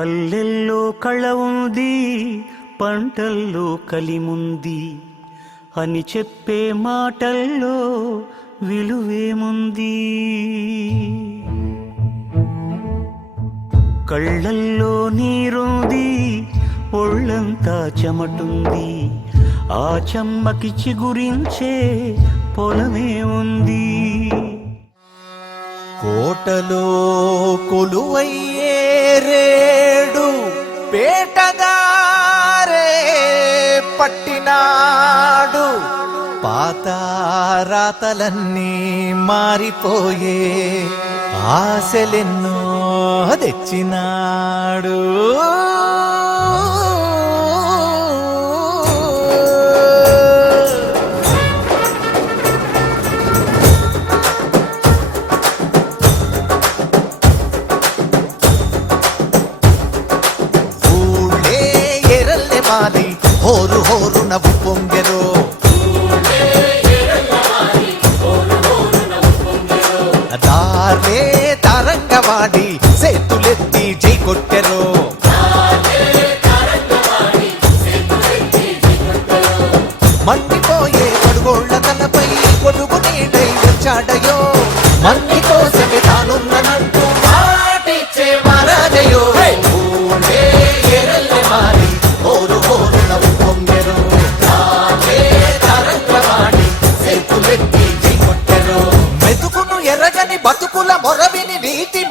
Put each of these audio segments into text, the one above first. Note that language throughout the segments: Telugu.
పల్లెల్లో కళ ఉంది పంటల్లో కలిముంది. అని చెప్పే మాటల్లో విలువేముంది? కళ్ళల్లో నీరుంది ఒళ్ళంతా చెమటుంది. ఆ చెమ్మకి చిగురించే పొలమే ఉంది. కోటలో కొలువయ్యే రే పేటదారే పట్టినాడు. పాత రాతలన్నీ మారిపోయే ఆశలెన్నో తెచ్చినాడు. ఎరల్లె మాది హోరు హోరు నవ్వు పొంగెరు దారే తరంగవాడి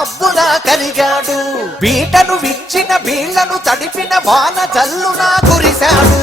మబ్బులా కలిగాడు బీటను విచ్చిన బీళ్ళను తడిపిన వాన జల్లునా కురిశాడు.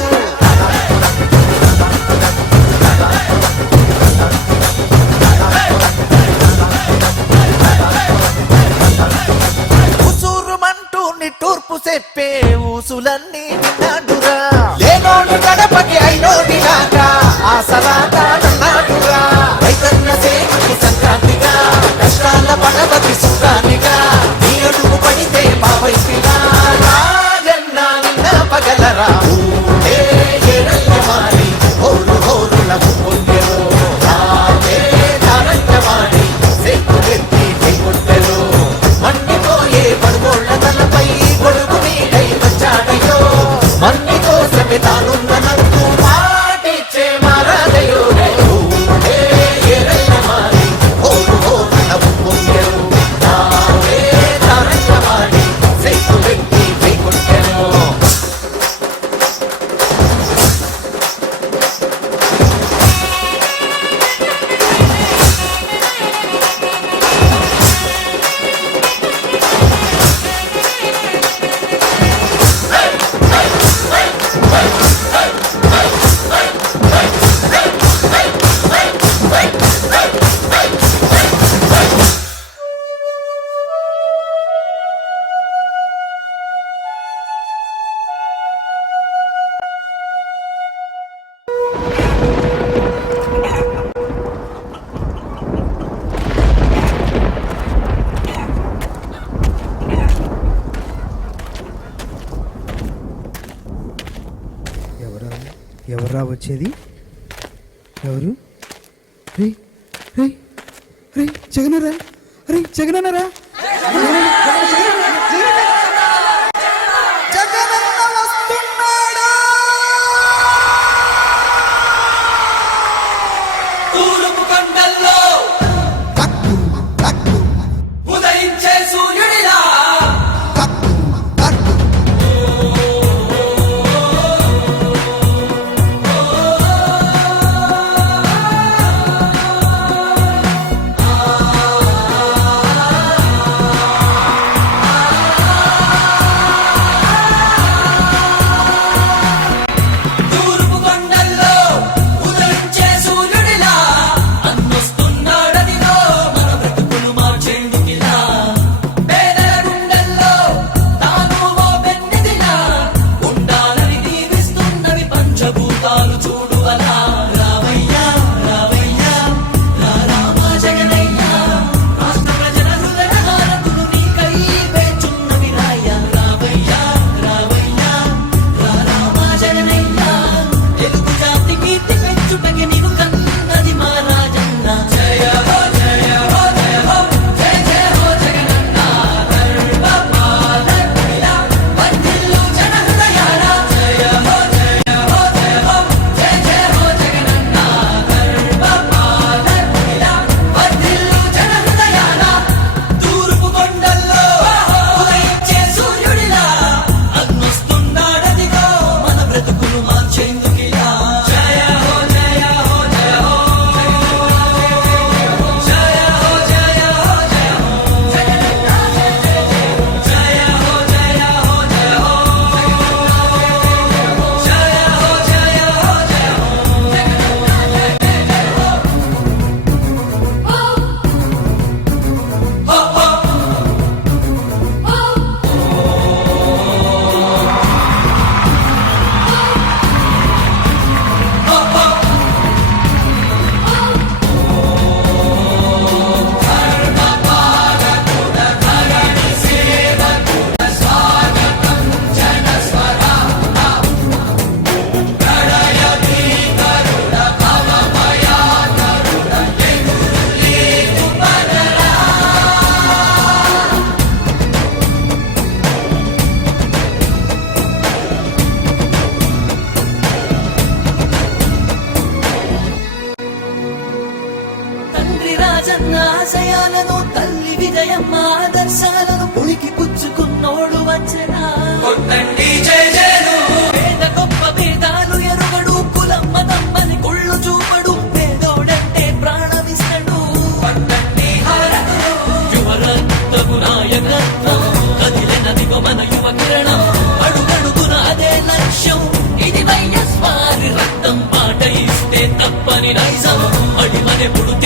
ఎవర్రా వచ్చేది? ఎవరు? రే రే రే జగనరా రే జగనరా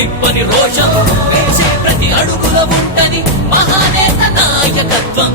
తిప్పని రోషం ప్రతి అడుగుల ఉంటది మహానేత నాయకత్వం.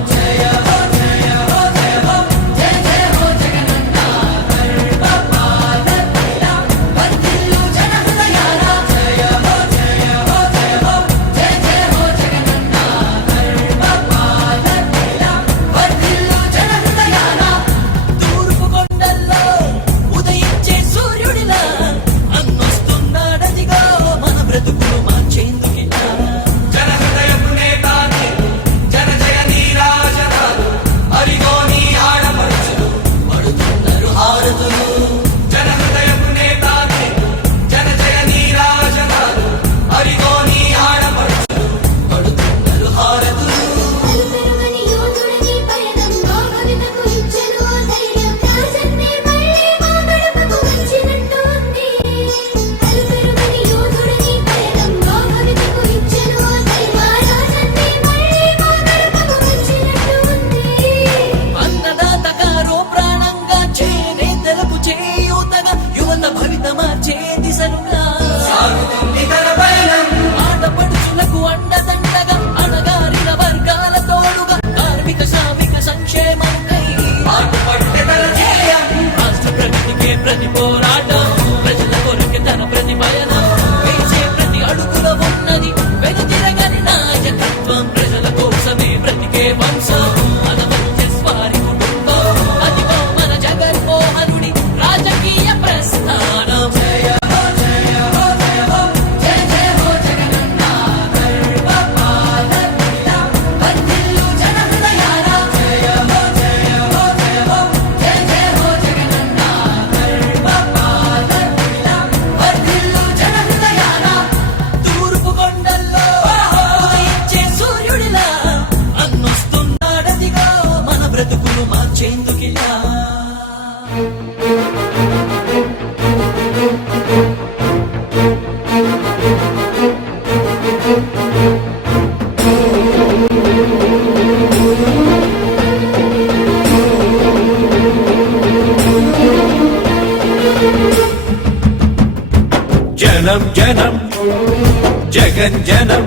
జగజ్జనం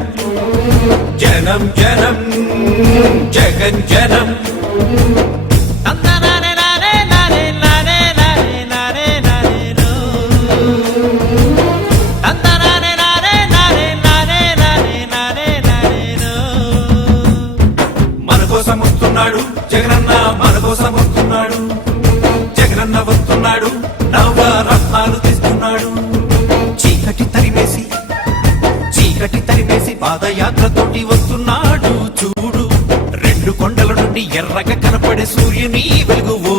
జనం. జనం జగజ్జనం యాత్రతోటి వస్తున్నాడు చూడు. రెండు కొండల నుండి ఎర్రగా కనపడే సూర్యుని వెలుగు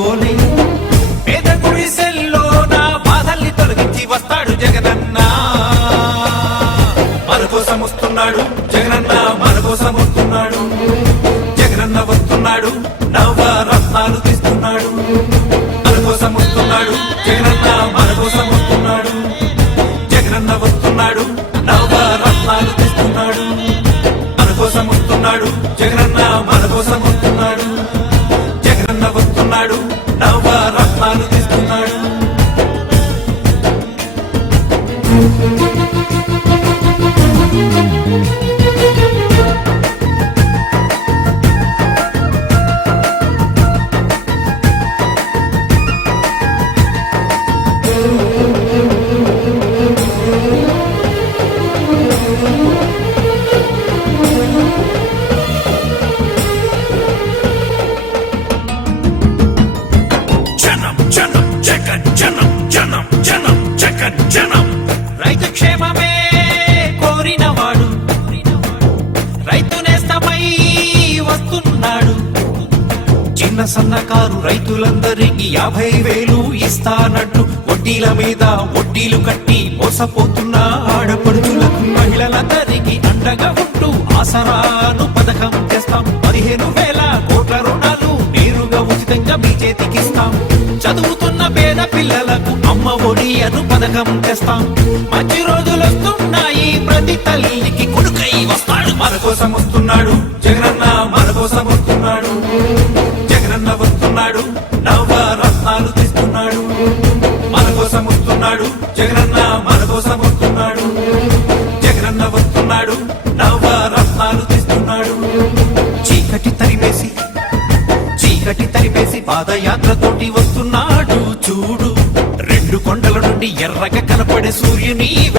ఉన్నాడు. జగన్ యాభై వేలు ఇస్తానట్టు వడ్డీల మీద వడ్డీలు కట్టి మోసపోతున్న మహిళల మహిళలందరికీ అండగా ఉంటూ ఆసరాను పథకం చేస్తాం. పదిహేను వేల కోట్ల రుణాలు నేరుగా ఉచితంగా మీ చేతికిస్తాం చదువుతున్న పేద పిల్లలకు అమ్మ ఒడి అను పథకం తెస్తాం మంచి రోజులు వస్తున్నాయి ప్రతి తల్లికి కొడుకై వస్తాడు. మన కోసం వస్తున్నాడు జగన్ పాదయాత్రతోటి వస్తున్నాడు చూడు. రెండు కొండల నుండి ఎర్రగా కనపడే సూర్యుని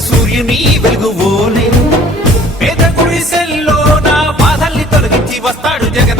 సూర్యుని వెలుగువోలే. పేద గుడిసెల్లో నా బాధల్ని తొలగించి వస్తాడు జగన్.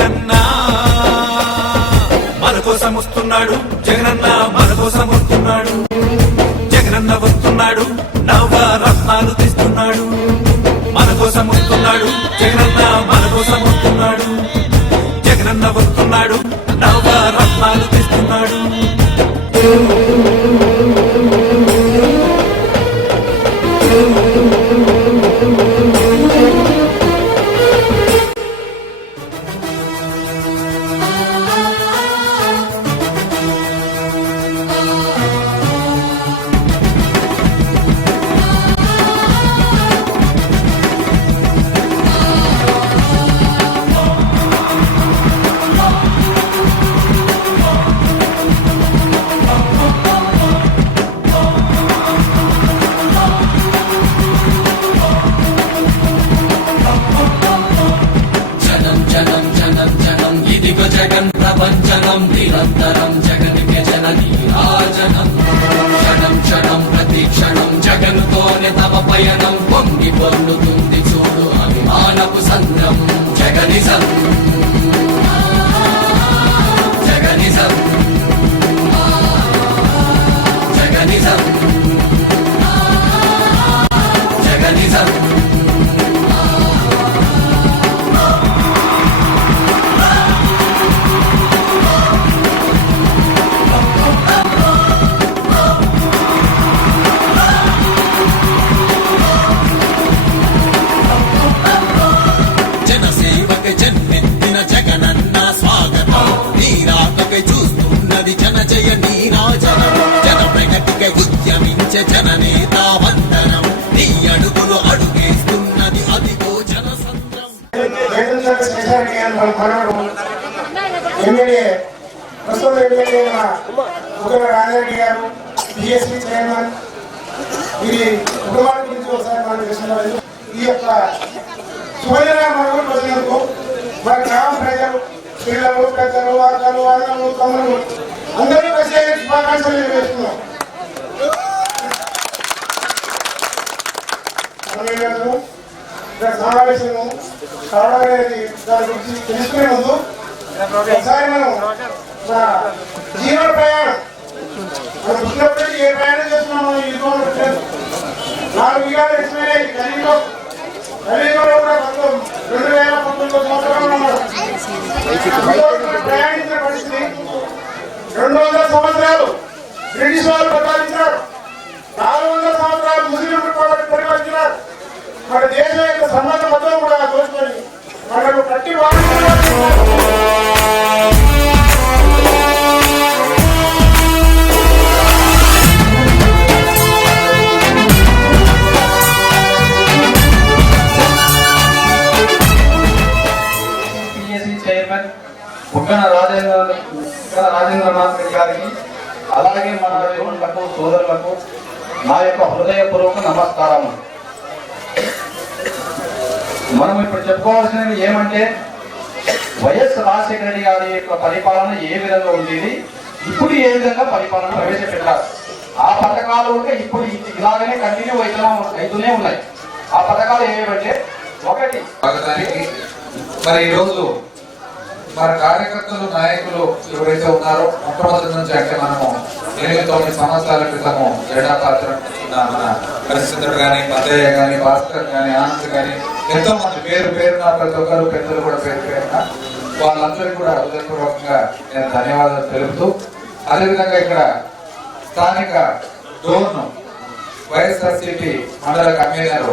పయనం పొంగి పొల్లుతుంది చూడు అభిమానపు సంద్రం జగనిజం జగనిజం చూస్తున్నది జన జయ నీరాజనం. జన ప్రగతిక ఉద్యమించే జననేత వందనం. నీ అడుగులు అడుగేస్తున్నది అదిగో జనసంద్రం జగన్ శశారెడ్డి ఎమ్మెల్యే ప్రస్తుత ఎమ్మెల్యే ముఖ్యంగా రాజారెడ్డి గారు బిఎస్పీ చైర్మన్ ఇది కుటుంబాల గురించి ఒకసారి మనం చేస్తున్నారు ఈ యొక్క శుభదిన మనకు వచ్చినందుకు మన గ్రామ ప్రజలు పిల్లలు పెద్దలు అక్కలు అన్నలు తమ్ముడు అందరూ కలిసి శుభాకాంక్షలు తెలియజేస్తున్నాం మనం సమావేశము కావడం దాని గురించి తెలుసుకునే ముందు ఒకసారి మనం మన జీవన ప్రయాణం మనం పుట్టినప్పటి ఏ ప్రయాణం చేస్తున్నాం మనం ఈ నాలుగు యుగాలు ఎక్స్పైర్ అయ్యి కలియుగం రెండు వేల పంతొమ్మిది సంవత్సరంలో ప్రయాణించిన పరిస్థితి రెండు వందల సంవత్సరాలు బ్రిటిష్ వాళ్ళు పరిపాలించారు నాలుగు వందల సంవత్సరాలు ముస్లింలు పరిపాలించినారు మన దేశం యొక్క సంబంధం మొత్తం కూడా దోచుకొని మనకు కట్టి వాళ్ళు మనం ఇప్పుడు చెప్పుకోవాల్సినవి ఏమంటే వైఎస్ రాజశేఖర రెడ్డి గారి యొక్క పరిపాలన ఏ విధంగా ఉండేది? ఇప్పుడు ఏ విధంగా పరిపాలన ప్రవేశపెట్టారు? ఆ పథకాలు ఉంటే ఇప్పుడు ఇలాగనే కంటిన్యూ అవుతున్నా అవుతూనే ఉన్నాయి. ఆ పథకాలు ఏమేమంటే ఒకటి మరి మరి ఈరోజు మరి కార్యకర్తలు నాయకులు ఎవరైతే ఉన్నారో మొట్టమొదటి నుంచి అంటే మనము ఎనిమిది తొమ్మిది సంవత్సరాల క్రితము జెండా పాత్ర ఉన్న మన హరిశ్చంద్రుడు కానీ మద్దయ్య కానీ భాస్కర్ కానీ ఆనంద్ కానీ ఎంతో మంది పేరు పేరున ప్రతి ఒక్కరు పెద్దలు కూడా పేరు పేరున వాళ్ళందరికీ కూడా హృదయపూర్వకంగా నేను ధన్యవాదాలు తెలుపుతూ అదేవిధంగా ఇక్కడ స్థానిక డోర్ను వైఎస్ఆర్సీపీ మండల కన్వీనర్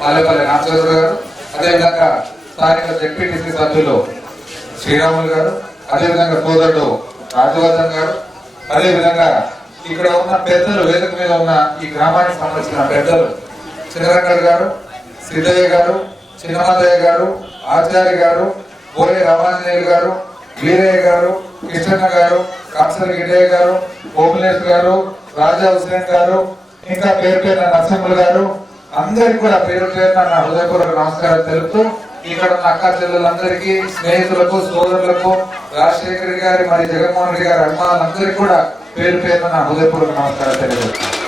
పల్లెపల్లి రామచంద్ర గారు అదేవిధంగా స్థానిక జెడ్పీటీసీ సభ్యులు శ్రీరాములు గారు అదేవిధంగా సోదరుడు రాజవర్ధన్ గారు అదేవిధంగా ఇక్కడ ఉన్న పెద్దలు వేదిక మీద ఉన్న ఈ గ్రామానికి సంబంధించిన పెద్దలు చిన్నరంగడ్ గారు సిద్ధయ్య గారు చిన్నమాదయ్య గారు ఆచార్య గారు బోరే రామాంజనేయులు గారు వీరయ్య గారు కృష్ణన్న గారు కాసరి గిడ్డయ్య గారు ఓపులేష్ గారు రాజా హుసేన్ గారు ఇంకా పేరు పేరు నరసింహులు గారు అందరికి కూడా పేరు పేరున నా హృదయపూర్వక నమస్కారం తెలుపుతూ ఇక్కడ ఉన్న అక్క చెల్లెలందరికీ స్నేహితులకు సోదరులకు రాజశేఖర్ రెడ్డి గారి మరి జగన్మోహన్ రెడ్డి గారి అభిమానులందరికీ కూడా పేరు పేరున హృదయపూర్వక నమస్కారం తెలియజేస్తాను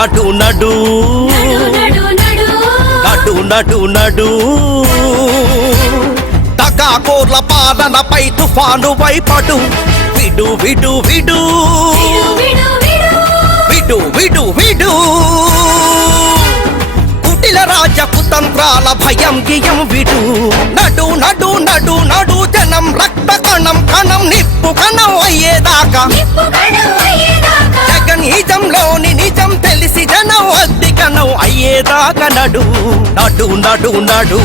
నటు నడు. నటు ఉన్నాడు తగాకోర్ల టకాకోర్ల పాలనపై తుఫాను వైపడు విడు విడు విడు. విడు విడు విడు. విడు విడు కుటిల రాజ కుతంత్రాల భయం గియం విడు నడు నడు నడు నడు జనం రక్త కణం కణం నిప్పు కణం అయ్యేదాకా. అయ్యేదాకా. జగనీజంలోని నిజం తెలిసి జనం అద్దె కణం అయ్యేదాకా నడు. నడు నడు నడు.